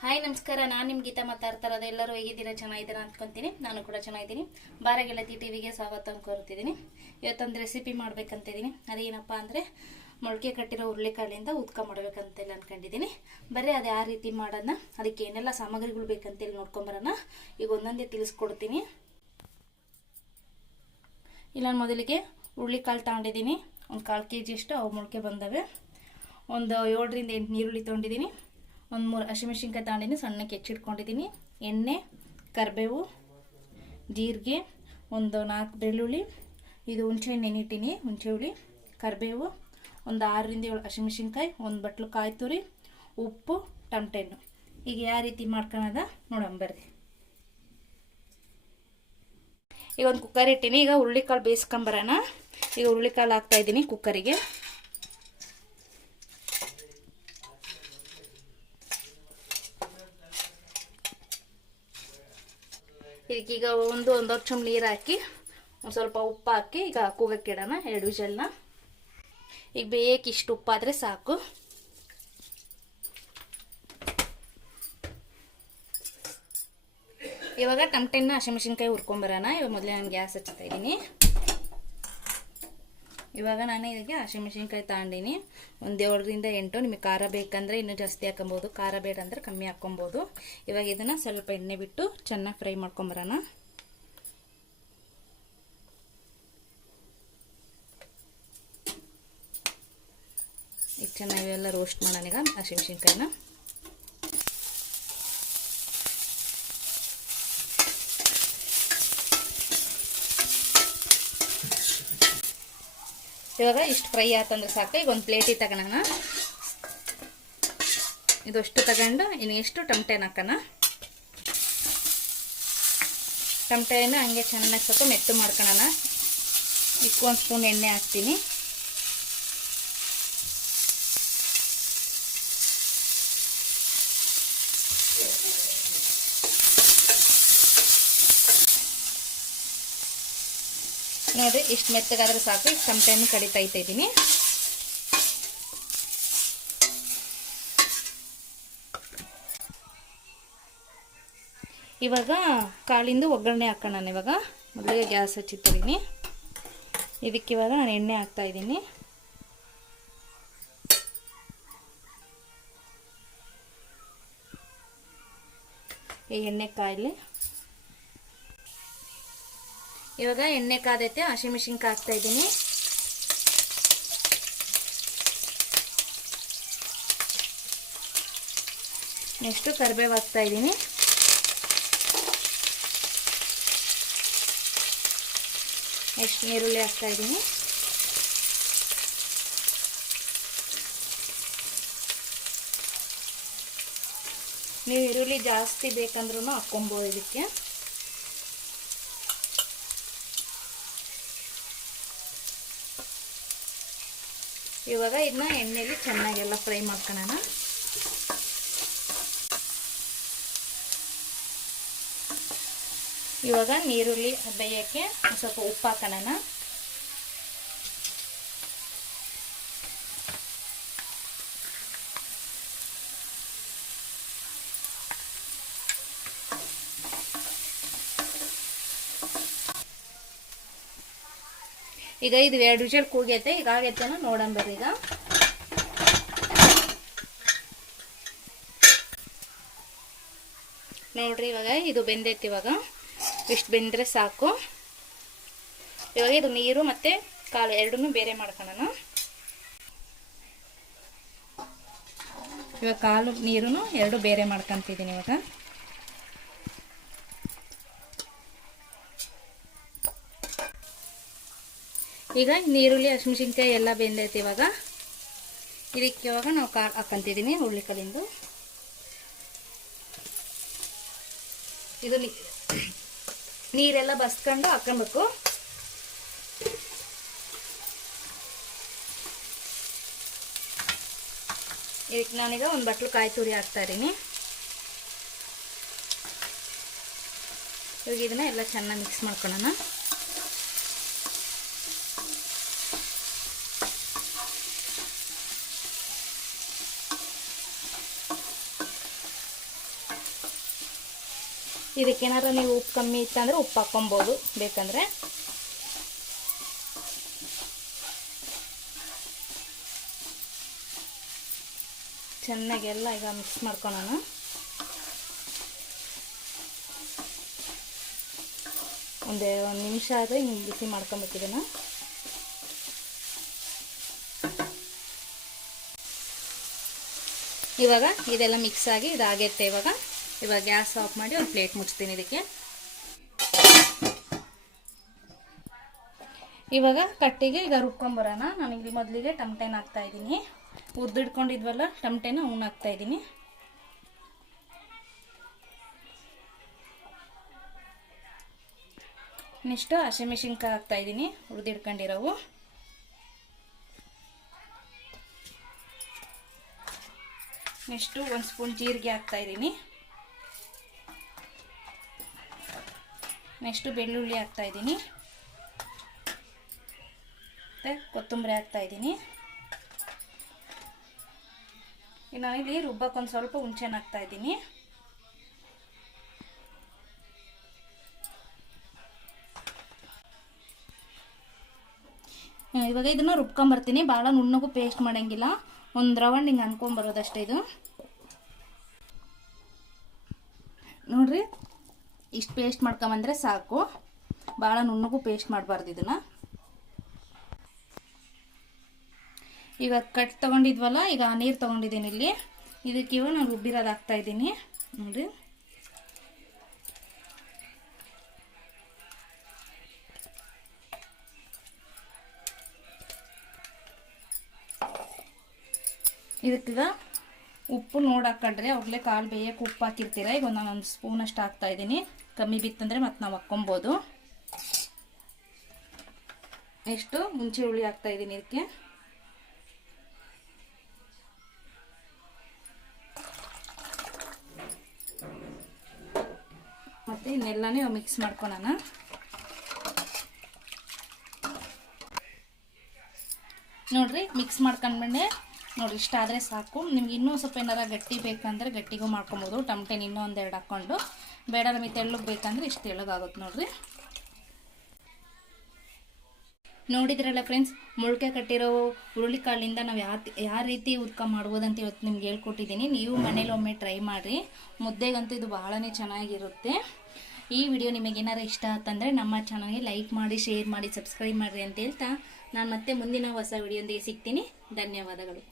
Hi ನಮಸ್ಕಾರ. ನಾನು ನಿಮ್ಮ ಗೀತಾ ಮಾತಾಡ್ತಾ ಇರೋದು. ಎಲ್ಲರೂ ಹೇಗಿದ್ದೀರಾ? ಚೆನ್ನಾಗಿದ್ದೀರಾ ಅಂದ್ಕೊತೀನಿ ನಾನು ಕೂಡ ಚೆನ್ನಾಗಿದ್ದೀನಿ. ಬಾರ ಗೆಳತಿ ಟಿವಿಗೆ ಸ್ವಾಗತ ಅಂದ್ಕೊಳ್ತಿದ್ದೀನಿ ಇವತ್ತೊಂದು ರೆಸಿಪಿ ಮಾಡ್ಬೇಕಂತಿದ್ದೀನಿ. ಅದೇನಪ್ಪ ಅಂದರೆ, ಮೊಳಕೆ ಕಟ್ಟಿರೋ ಹುರುಳಿಕಾಳಿಂದ ಉದ್ಕ ಮಾಡ್ಬೇಕಂತೆಲ್ಲ ಅಂದ್ಕೊಂಡಿದ್ದೀನಿ ಬರೀ ಅದು ಯಾವ ರೀತಿ ಮಾಡೋಣ. ಅದಕ್ಕೆ ಏನೆಲ್ಲ ಸಾಮಗ್ರಿಗಳು ಬೇಕಂತೇಳಿ ನೋಡ್ಕೊಂಬರೋಣ. ಈಗ ಒಂದೊಂದೇ ತಿಳಿಸ್ಕೊಡ್ತೀನಿ. ಇಲ್ಲ ಮೊದಲಿಗೆ ಹುರುಳಿಕಾಳು ತಗೊಂಡಿದ್ದೀನಿ. ಒಂದು ಕಾಲು ಕೆ ಜಿಯಷ್ಟು ಅವು ಮೊಳಕೆ ಬಂದವೆ. ಒಂದು ಏಳರಿಂದ ಎಂಟು ನೀರುಳ್ಳಿ ತೊಗೊಂಡಿದ್ದೀನಿ. ಒಂದು ಮೂರು ಹಸಿಮೆಣ್ಸಿನ್ಕಾಯಿ ತಗೊಂಡಿದ್ದೀನಿ ಸಣ್ಣಕ್ಕೆ ಹೆಚ್ಚಿಟ್ಕೊಂಡಿದ್ದೀನಿ ಎಣ್ಣೆ, ಕರಿಬೇವು, ಜೀರಿಗೆ, ಒಂದು ನಾಲ್ಕು ಬೆಳ್ಳುಳ್ಳಿ, ಇದು ಹುಣಸೆ ನೆನಿಟ್ಟಿನಿ ಹುಣಸೆ ಹುಳಿ, ಕರಿಬೇವು, ಒಂದು ಆರರಿಂದ ಏಳು ಹಸಿಮೆಣ್ಸಿನ್ಕಾಯಿ ಒಂದು ಬಟ್ಲು ಕಾಯಿ ತುರಿ, ಉಪ್ಪು ಟಮಟೆ ಹಣ್ಣು ಈಗ ಯಾವ ರೀತಿ ಮಾಡ್ಕೊಳದ ನೋಡೋಣ, ಬರ್ರಿ. ಈಗ ಒಂದು ಕುಕ್ಕರ್ ಇಟ್ಟೀನಿ. ಈಗ ಹುರುಳಿಕಾಳು ಬೇಯಿಸ್ಕೊಂಬರೋಣ ಈಗ ಹುರುಳಿಕಾಳು ಹಾಕ್ತಾಯಿದ್ದೀನಿ ಕುಕ್ಕರಿಗೆ ಇದಕ್ಕೀಗ ಒಂದು ಒಂದು ಚಮ್ ನೀರು ಹಾಕಿ, ಒಂದು ಸ್ವಲ್ಪ ಉಪ್ಪು ಹಾಕಿ, ಈಗ ಕೂಗಕ್ಕಿಡೋಣ ಎರಡು ವಿಷಲ್ನ ಈಗ ಬೇಕಿಷ್ಟು ಉಪ್ಪಾದರೆ ಸಾಕು. ಇವಾಗ ಟಮಟೆನ ಹಸಿಮೆಣ್ಸಿನ್ಕಾಯಿ ಹುರ್ಕೊಂಬರೋಣ ಇವಾಗ ಮೊದಲೇ ನಾನು ಗ್ಯಾಸ್ ಹಚ್ತಾ ಇದ್ದೀನಿ. ಇವಾಗ ನಾನು ಇದಕ್ಕೆ ಹಸಿಮೆಣಸಿನ್ಕಾಯಿ ತಗೊಂಡೀನಿ. ಒಂದು ಏಳರಿಂದ ಎಂಟು. ನಿಮಗೆ ಖಾರ ಬೇಕಂದರೆ ಇನ್ನೂ ಜಾಸ್ತಿ ಹಾಕೊಬೋದು ಖಾರ ಬೇಡ ಅಂದರೆ ಕಮ್ಮಿ ಹಾಕೊಬೋದು ಇವಾಗ ಇದನ್ನು ಸ್ವಲ್ಪ ಎಣ್ಣೆ ಬಿಟ್ಟು ಚೆನ್ನಾಗಿ ಫ್ರೈ ಮಾಡ್ಕೊಂಬರೋಣ. ಈಗ ಚೆನ್ನಾಗಿ ಎಲ್ಲ ರೋಸ್ಟ್ ಮಾಡೋಣ ಈಗ ಹಸಿಮೆಣಸಿನ್ಕಾಯಿನ ಇವಾಗ ಇಷ್ಟು ಫ್ರೈ ಆತಂದ್ರೆ ಸಾಕು. ಈಗ ಒಂದು ಪ್ಲೇಟಿಗೆ ತಗೋಣ ಇದಷ್ಟು ತಗೊಂಡು, ಇನ್ನು ಎಷ್ಟು ಟಮಟೆನ ಹಾಕೋಣ. ಟಮಟೆನ ಹಂಗೆ ಚೆನ್ನಾಗಿ ಸ್ವಲ್ಪ ಮೆತ್ತು ಮಾಡ್ಕೊಳ್ಳೋಣ ಒಂದು ಸ್ಪೂನ್ ಎಣ್ಣೆ ಹಾಕ್ತೀನಿ. ನೋಡಿರಿ, ಇಷ್ಟು ಮೆತ್ತಗಾದ್ರೆ ಸಾಕು. ಈಗ ತಂಪೆಯನ್ನು ಕಡಿತಾ ಇದ್ದೀನಿ ಇವಾಗ ಕಾಳಿಂದು ಒಗ್ಗರಣೆ ಹಾಕೋಣ ನಾನು ಇವಾಗ. ಮೊದಲಿಗೆ ಗ್ಯಾಸ್ ಹಚ್ಚಿಟ್ಟಿದ್ದೀನಿ. ಇದಕ್ಕೆ ಇವಾಗ ನಾನು ಎಣ್ಣೆ ಹಾಕ್ತಾ ಇದ್ದೀನಿ. ಈ ಎಣ್ಣೆ ಕಾಯಿಲಿ ಇವಾಗ ಎಣ್ಣೆ ಕಾದೈತೆ ಹಸಿಮೆಣ್ಸಿನ್ಕಾಯಿ ಹಾಕ್ತಾ ಇದ್ದೀನಿ. ನೆಕ್ಸ್ಟು ಕರಿಬೇವು ಹಾಕ್ತಾ ಇದ್ದೀನಿ. ನೆಕ್ಸ್ಟ್ ನೀರುಳ್ಳಿ ಹಾಕ್ತಾ ಇದ್ದೀನಿ. ನೀವು ಈರುಳ್ಳಿ ಜಾಸ್ತಿ ಬೇಕಂದ್ರೂ ಹಾಕ್ಕೊಬೋದು ಇದಕ್ಕೆ. ಇವಾಗ ಇದನ್ನ ಎಣ್ಣೆಯಲ್ಲಿ ಚೆನ್ನಾಗೆಲ್ಲ ಫ್ರೈ ಮಾಡ್ಕೊಳ್ಳೋಣ ಇವಾಗ ನೀರುಳ್ಳಿ ಬೇಯೋಕ್ಕೆ ಸ್ವಲ್ಪ ಉಪ್ಪು ಹಾಕೋಣ. ಈಗ ಇದು ಎರಡು ವಿಷಲ್ ಕೂಗೈತೆ ಈಗ ಆಗೈತೆ ನೋಡೋಣ ಬರ್ರಿ ಈಗ. ನೋಡ್ರಿ ಇವಾಗ ಇದು ಬೆಂದೈತಿ ಇವಾಗ. ಇಷ್ಟು ಬೆಂದರೆ ಸಾಕು. ಇವಾಗ ಇದು ನೀರು ಮತ್ತು ಕಾಳು ಎರಡನ್ನೂ ಬೇರೆ ಮಾಡ್ಕೊಳ್ಳೋಣ ಇವಾಗ ಕಾಲು ನೀರು ಎರಡು ಬೇರೆ ಮಾಡ್ಕೊತಿದ್ದೀನಿ ಇವಾಗ. ಈಗ ನೀರುಳ್ಳಿ ಹಸಿಮೆಣ್ಸಿನ್ಕಾಯಿ ಎಲ್ಲ ಬೆಂದೈತೆ ಇವಾಗ. ಇದಕ್ಕೆ ಇವಾಗ ನಾವು ಕಾ ಹಾಕೊಂತಿದ್ದೀನಿ ಹುರುಳಿಕಾಳಿಂದು ಇದು ನೀರೆಲ್ಲ ಬಸ್ಕೊಂಡು ಹಾಕೊಬೇಕು ಇದಕ್ಕೆ ನಾನೀಗ ಒಂದು ಬಟ್ಲು ಕಾಯಿ ತುರಿ ಹಾಕ್ತಾ ಇದ್ದೀನಿ. ಇವಾಗ ಇದನ್ನ ಎಲ್ಲ ಚೆನ್ನಾಗಿ ಮಿಕ್ಸ್ ಮಾಡ್ಕೊಳ್ಳೋಣ ಇದಕ್ಕೇನಾರ ನೀವು ಉಪ್ಪು ಕಮ್ಮಿ ಇತ್ತಂದ್ರೆ ಉಪ್ಪು ಹಾಕ್ಕೊಬೋದು. ಬೇಕಂದ್ರೆ ಚೆನ್ನಾಗೆಲ್ಲ ಈಗ ಮಿಕ್ಸ್ ಮಾಡ್ಕೊಳೋಣ. ಒಂದು ಒಂದು ನಿಮಿಷ ಆದರೆ ಹಿಂಗೆ ಬಿಸಿ ಮಾಡ್ಕೊಬೇಕಿದನ್ನು ಇವಾಗ ಇದೆಲ್ಲ ಮಿಕ್ಸ್ ಆಗಿ ಇದಾಗೈತೆ ಇವಾಗ. ಇವಾಗ ಗ್ಯಾಸ್ ಆಫ್ ಮಾಡಿ ಒಂದು ಪ್ಲೇಟ್ ಮುಚ್ತೀನಿ ಇದಕ್ಕೆ. ಇವಾಗ ಕಟ್ಟಿಗೆ ಈಗ ರುಬ್ಕೊಂಬರೋಣ. ನಾನು ಇಲ್ಲಿ ಮೊದಲಿಗೆ ಟಮಟೆನ ಹಾಕ್ತಾ ಇದ್ದೀನಿ. ಉದ್ದಿಡ್ಕೊಂಡಿದ್ವಲ್ಲ ಟಮಟೆನ ಹಾಕ್ತಾ ಇದ್ದೀನಿ. ನೆಕ್ಸ್ಟು ಹಸಿಮೆಣಸಿನ್ಕಾಯಿ ಹಾಕ್ತಾ ಇದ್ದೀನಿ ಉರಿದಿಡ್ಕೊಂಡಿರೋವು ನೆಕ್ಸ್ಟು ಒಂದು ಸ್ಪೂನ್ ಜೀರಿಗೆ ಹಾಕ್ತಾ ಇದ್ದೀನಿ. ನೆಕ್ಸ್ಟು ಬೆಳ್ಳುಳ್ಳಿ ಹಾಕ್ತಾ ಇದ್ದೀನಿ. ಮತ್ತು ಕೊತ್ತಂಬರಿ ಹಾಕ್ತಾ ಇದ್ದೀನಿ. ಇನ್ನು ಇಲ್ಲಿ ರುಬ್ಬಕ್ಕೆ ಒಂದು ಸ್ವಲ್ಪ ಹುಣ್ಸೆನ ಹಾಕ್ತಾಯಿದ್ದೀನಿ ಇವಾಗ ಇದನ್ನು ರುಬ್ಕೊಂಬರ್ತೀನಿ ಭಾಳ ನುಣ್ಣಗೂ ಪೇಸ್ಟ್ ಮಾಡೋಂಗಿಲ್ಲ. ಒಂದು ರೌಂಡ್ ಹಿಂಗೆ ಅನ್ಕೊಂಬರೋದಷ್ಟೇ ಇದು. ನೋಡ್ರಿ ಇಷ್ಟು ಪೇಸ್ಟ್ ಮಾಡ್ಕೊಂಬಂದರೆ ಸಾಕು. ಭಾಳ ನುಣ್ಣಗೂ ಪೇಸ್ಟ್ ಮಾಡಬಾರ್ದು ಇದನ್ನು. ಈಗ ಕಟ್ ತೊಗೊಂಡಿದ್ವಲ್ಲ, ಈಗ ನೀರು ತೊಗೊಂಡಿದ್ದೀನಿ ಇಲ್ಲಿ. ಇದಕ್ಕೆ ಇವಾಗ ನಾನು ರುಬ್ಬಿರೋದು ಹಾಕ್ತಾಯಿದ್ದೀನಿ ನೋಡಿ ಇದಕ್ಕೀಗ ಉಪ್ಪು ನೋಡಿ ಹಾಕೊಂಡ್ರೆ ಅವಾಗಲೇ ಕಾಲು ಬೇಯಕ್ಕೆ ಉಪ್ಪು ಹಾಕಿರ್ತೀರ? ಈಗ ನಾನು ಒಂದು ಸ್ಪೂನಷ್ಟು ಹಾಕ್ತಾ ಇದ್ದೀನಿ. ಕಮ್ಮಿ ಬಿತ್ತಂದರೆ ಮತ್ತೆ ನಾವು ಹಾಕ್ಕೊಬೋದು. ನೆಕ್ಸ್ಟು ಮುಂಚೆ ಹುಳಿ ಹಾಕ್ತಾ ಇದ್ದೀನಿ ಇದಕ್ಕೆ. ಮತ್ತು ಇನ್ನೆಲ್ಲನೇ ಮಿಕ್ಸ್ ಮಾಡ್ಕೊಳೋಣ. ನೋಡ್ರಿ ಮಿಕ್ಸ್ ಮಾಡ್ಕೊಂಡ್ಬಂಡೆ ನೋಡಿ, ಇಷ್ಟ ಆದರೆ ಸಾಕು. ನಿಮ್ಗೆ ಇನ್ನೂ ಸ್ವಲ್ಪ ಏನಾರ ಗಟ್ಟಿ ಬೇಕಂದರೆ ಗಟ್ಟಿಗೂ ಮಾಡ್ಕೊಬೋದು. ಟಮಟೆನ ಇನ್ನೂ ಒಂದೆರಡು ಹಾಕ್ಕೊಂಡು ಬೇಡ, ನಮಗೆ ತೆಳ್ಳಗೆ ಬೇಕಂದ್ರೆ ಇಷ್ಟು ತೆಳ್ಳಗಾಗುತ್ತೆ ನೋಡಿರಿ. ನೋಡಿದ್ರಲ್ಲ ಫ್ರೆಂಡ್ಸ್ ಮೊಳಕೆ ಕಟ್ಟಿರೋ ಹುರುಳಿಕಾಳಿಂದ ನಾವು ಯಾವ ಯಾವ ರೀತಿ ಉದ್ಕ ಮಾಡ್ಬೋದಂತ ಇವತ್ತು ನಿಮ್ಗೆ ಹೇಳ್ಕೊಟ್ಟಿದ್ದೀನಿ. ನೀವು ಮನೇಲಿ ಒಮ್ಮೆ ಟ್ರೈ ಮಾಡಿರಿ. ಮುದ್ದೆಗಂತೂ ಇದು ಬಹಳನೇ ಚೆನ್ನಾಗಿರುತ್ತೆ. ಈ ವಿಡಿಯೋ ನಿಮಗೆ ಏನಾರು ಇಷ್ಟ ಆತಂದರೆ ನಮ್ಮ ಚಾನಲ್ಗೆ ಲೈಕ್ ಮಾಡಿ ಶೇರ್ ಮಾಡಿ ಸಬ್ಸ್ಕ್ರೈಬ್ ಮಾಡಿರಿ ಅಂತ ಹೇಳ್ತಾ ನಾನು ಮತ್ತೆ ಮುಂದಿನ ಹೊಸ ವಿಡಿಯೋಂದಿಗೆ ಸಿಗ್ತೀನಿ. ಧನ್ಯವಾದಗಳು.